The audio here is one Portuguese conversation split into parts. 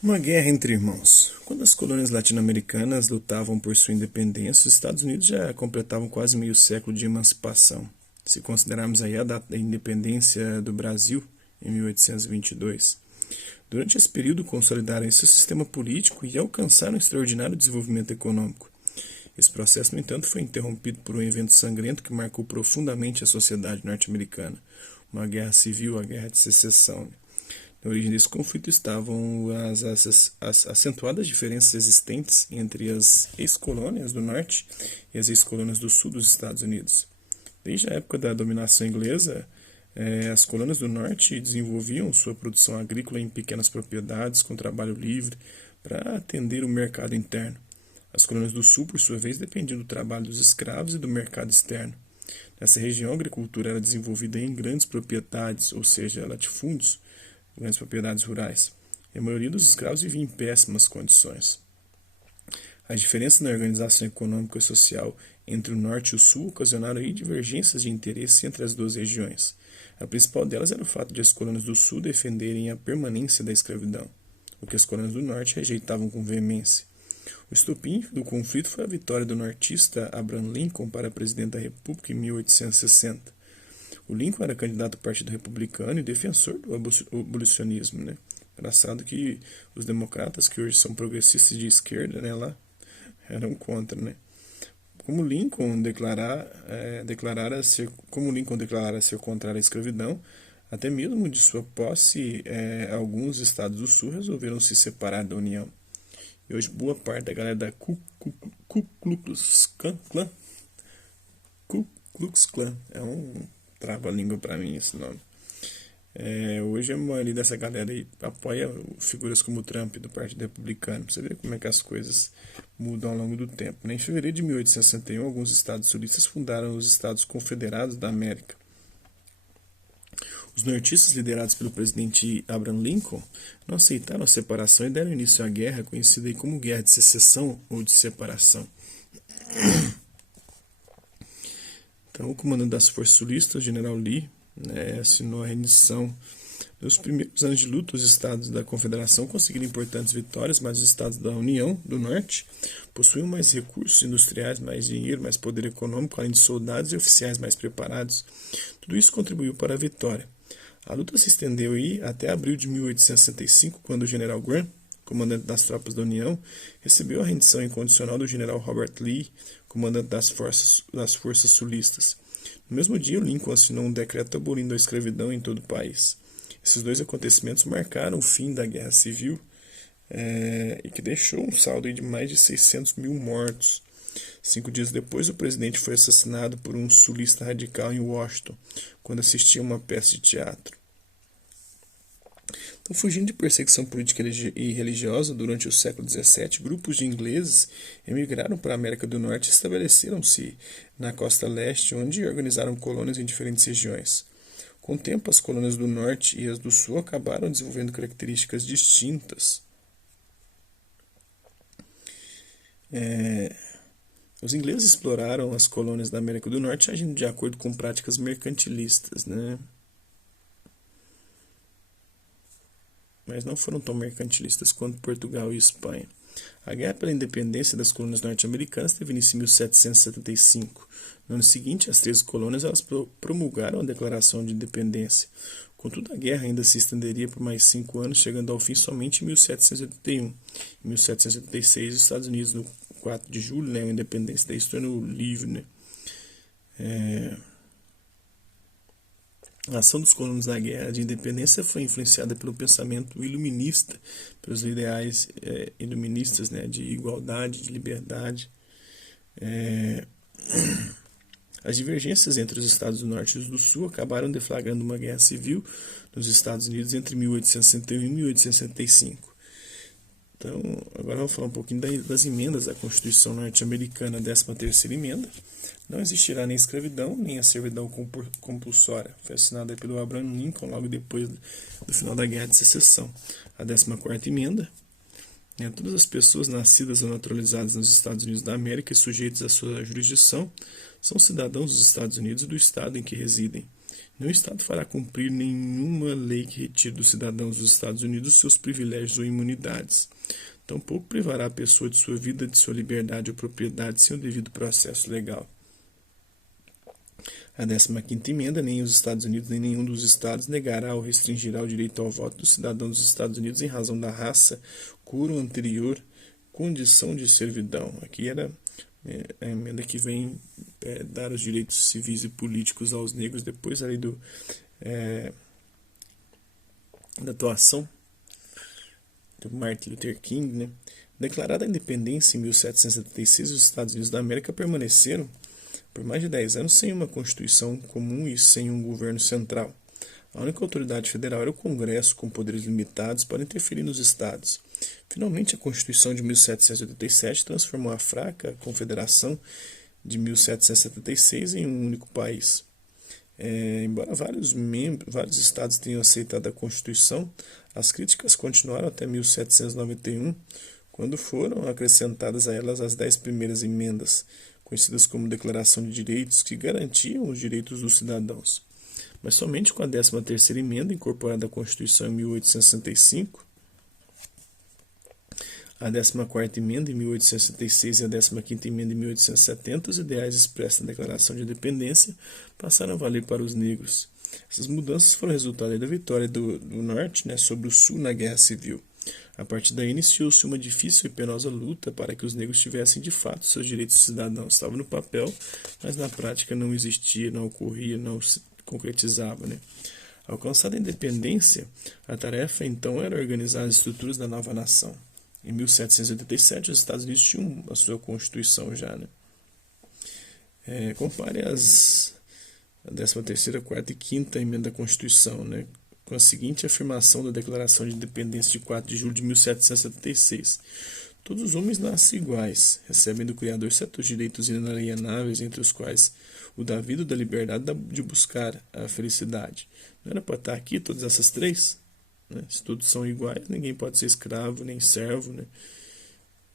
Uma guerra entre irmãos. Quando as colônias latino-americanas lutavam por sua independência, os Estados Unidos já completavam quase meio século de emancipação. Se considerarmos aí a data da independência do Brasil, em 1822. Durante esse período consolidaram seu sistema político e alcançaram um extraordinário desenvolvimento econômico. Esse processo, no entanto, foi interrompido por um evento sangrento que marcou profundamente a sociedade norte-americana, uma guerra civil, a Guerra de Secessão. Na origem desse conflito estavam as acentuadas diferenças existentes entre as ex-colônias do norte e as ex-colônias do sul dos Estados Unidos. Desde a época da dominação inglesa, as colônias do norte desenvolviam sua produção agrícola em pequenas propriedades, com trabalho livre, para atender o mercado interno. As colônias do sul, por sua vez, dependiam do trabalho dos escravos e do mercado externo. Nessa região, a agricultura era desenvolvida em grandes propriedades, ou seja, latifúndios, grandes propriedades rurais. E a maioria dos escravos vivia em péssimas condições. As diferenças na organização econômica e social entre o norte e o sul ocasionaram aí divergências de interesse entre as duas regiões. A principal delas era o fato de as colônias do sul defenderem a permanência da escravidão, o que as colônias do norte rejeitavam com veemência. O estopim do conflito foi a vitória do nortista Abraham Lincoln para presidente da República em 1860. O Lincoln era candidato ao Partido Republicano e defensor do abolicionismo, né? Engraçado que os democratas, que hoje são progressistas de esquerda, né, lá, eram contra, né? Como Lincoln declarara ser contrário à escravidão, até mesmo de sua posse, alguns estados do Sul resolveram se separar da União. E hoje boa parte da galera da Ku Klux Klan é um trava-língua para mim esse nome. Hoje a maioria dessa galera aí apoia figuras como o Trump do Partido Republicano. Pra você ver como é que as coisas mudam ao longo do tempo, né? Em fevereiro de 1861, alguns estados sulistas fundaram os Estados Confederados da América. Os nortistas, liderados pelo presidente Abraham Lincoln, não aceitaram a separação e deram início à guerra, conhecida aí como Guerra de Secessão ou de Separação. Então, o comandante das forças sulistas, o general Lee, né, assinou a rendição. Nos primeiros anos de luta, os estados da Confederação conseguiram importantes vitórias, mas os estados da União do Norte possuíam mais recursos industriais, mais dinheiro, mais poder econômico, além de soldados e oficiais mais preparados. Tudo isso contribuiu para a vitória. A luta se estendeu aí até abril de 1865, quando o general Grant, comandante das tropas da União, recebeu a rendição incondicional do general Robert Lee, comandante das forças sulistas. No mesmo dia, o Lincoln assinou um decreto abolindo a escravidão em todo o país. Esses dois acontecimentos marcaram o fim da Guerra Civil e que deixou um saldo de mais de 600 mil mortos. 5 dias depois, o presidente foi assassinado por um sulista radical em Washington, quando assistia a uma peça de teatro. Então, fugindo de perseguição política e religiosa durante o século XVII, grupos de ingleses emigraram para a América do Norte e estabeleceram-se na costa leste, onde organizaram colônias em diferentes regiões. Com o tempo, as colônias do Norte e as do Sul acabaram desenvolvendo características distintas. Os ingleses exploraram as colônias da América do Norte agindo de acordo com práticas mercantilistas, né? Mas não foram tão mercantilistas quanto Portugal e Espanha. A guerra pela independência das colônias norte-americanas teve início em 1775. No ano seguinte, as 13 colônias elas promulgaram a Declaração de Independência. Contudo, a guerra ainda se estenderia por mais 5 anos, chegando ao fim somente em 1781. Em 1786, os Estados Unidos, no 4 de julho, né, a independência daí se tornou livre, né? A ação dos colonos na Guerra de Independência foi influenciada pelo pensamento iluminista, pelos ideais iluministas, né, de igualdade, de liberdade. As divergências entre os estados do Norte e os do Sul acabaram deflagrando uma guerra civil nos Estados Unidos entre 1861 e 1865. Então, agora vamos falar um pouquinho das emendas à Constituição norte-americana, a 13ª emenda. Não existirá nem escravidão, nem a servidão compulsória. Foi assinada pelo Abraham Lincoln logo depois do final da Guerra de Secessão. A 14ª emenda. Todas as pessoas nascidas ou naturalizadas nos Estados Unidos da América e sujeitas à sua jurisdição são cidadãos dos Estados Unidos e do estado em que residem. Nenhum Estado fará cumprir nenhuma lei que retire dos cidadãos dos Estados Unidos seus privilégios ou imunidades. Tampouco privará a pessoa de sua vida, de sua liberdade ou propriedade sem o devido processo legal. A 15ª emenda, nem os Estados Unidos nem nenhum dos estados negará ou restringirá o direito ao voto dos cidadãos dos Estados Unidos em razão da raça, cor ou anterior condição de servidão. Aqui era a emenda que vem dar os direitos civis e políticos aos negros depois ali da atuação do Martin Luther King, né? Declarada a independência em 1776, os Estados Unidos da América permaneceram por mais de 10 anos sem uma constituição comum e sem um governo central. A única autoridade federal era o Congresso, com poderes limitados para interferir nos estados. Finalmente, a Constituição de 1787 transformou a fraca Confederação de 1776 em um único país. Embora vários estados tenham aceitado a Constituição, as críticas continuaram até 1791, quando foram acrescentadas a elas as 10 primeiras emendas, conhecidas como Declaração de Direitos, que garantiam os direitos dos cidadãos. Mas somente com a 13ª emenda, incorporada à Constituição em 1865, a 14ª emenda em 1866 e a 15ª emenda em 1870, os ideais expressos na Declaração de Independência passaram a valer para os negros. Essas mudanças foram resultado da vitória do Norte, sobre o Sul na Guerra Civil. A partir daí iniciou-se uma difícil e penosa luta para que os negros tivessem de fato seus direitos de cidadãos. Estava no papel, mas na prática não existia, não ocorria, não se concretizava. Alcançada a independência, a tarefa então era organizar as estruturas da nova nação. Em 1787, os Estados Unidos tinham a sua Constituição já. Compare a 13ª, 4ª e 5ª emenda da Constituição, com a seguinte afirmação da Declaração de Independência de 4 de julho de 1776. Todos os homens nascem iguais, recebem do Criador certos direitos inalienáveis, entre os quais o da vida e da liberdade de buscar a felicidade. Não era para estar aqui todas essas três? Se todos são iguais, ninguém pode ser escravo nem servo.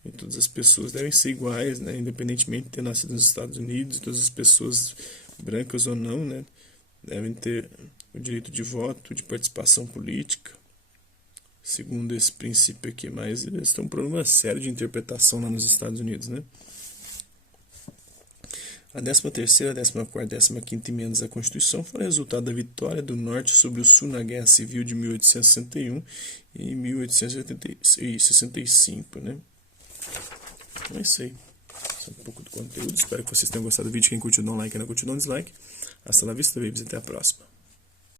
E todas as pessoas devem ser iguais, independentemente de ter nascido nos Estados Unidos. E todas as pessoas, brancas ou não, devem ter o direito de voto, de participação política, segundo esse princípio aqui. Mas eles têm um problema sério de interpretação lá nos Estados Unidos. A 13ª, a 14ª e a 15ª emendas da Constituição foram resultado da vitória do Norte sobre o Sul na Guerra Civil de 1861 e 1865. Então é isso aí. Esse é um pouco do conteúdo. Espero que vocês tenham gostado do vídeo. Quem curtiu, dá um like. Quem não curtiu, dá um dislike. Hasta la vista, babies. Até a próxima.